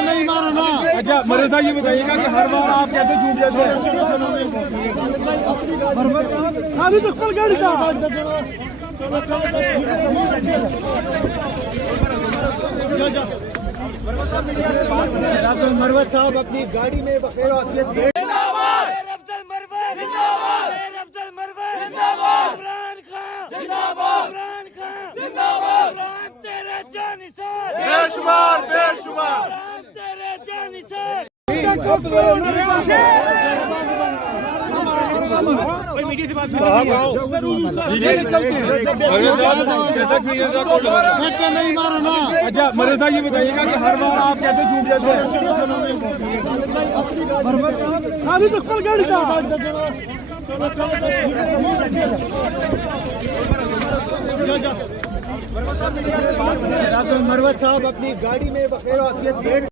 नहीं मारो ना। अच्छा मरेदा ये बताइएगा कि हर बार आप कहते झूठ जाते हैं। खाली तो कल गाड़ी था। मरवत साहब अपनी गाड़ी में बखेर बेशुमार बेशुमार तेरे जानी से नहीं मारो ना। अच्छा मरेदा ये बताइएगा कि हर बार आप कहते झूठ जाते हैं। खाली तो कल गाड़ी था। मरवत साहब अपनी गाड़ी में बखेर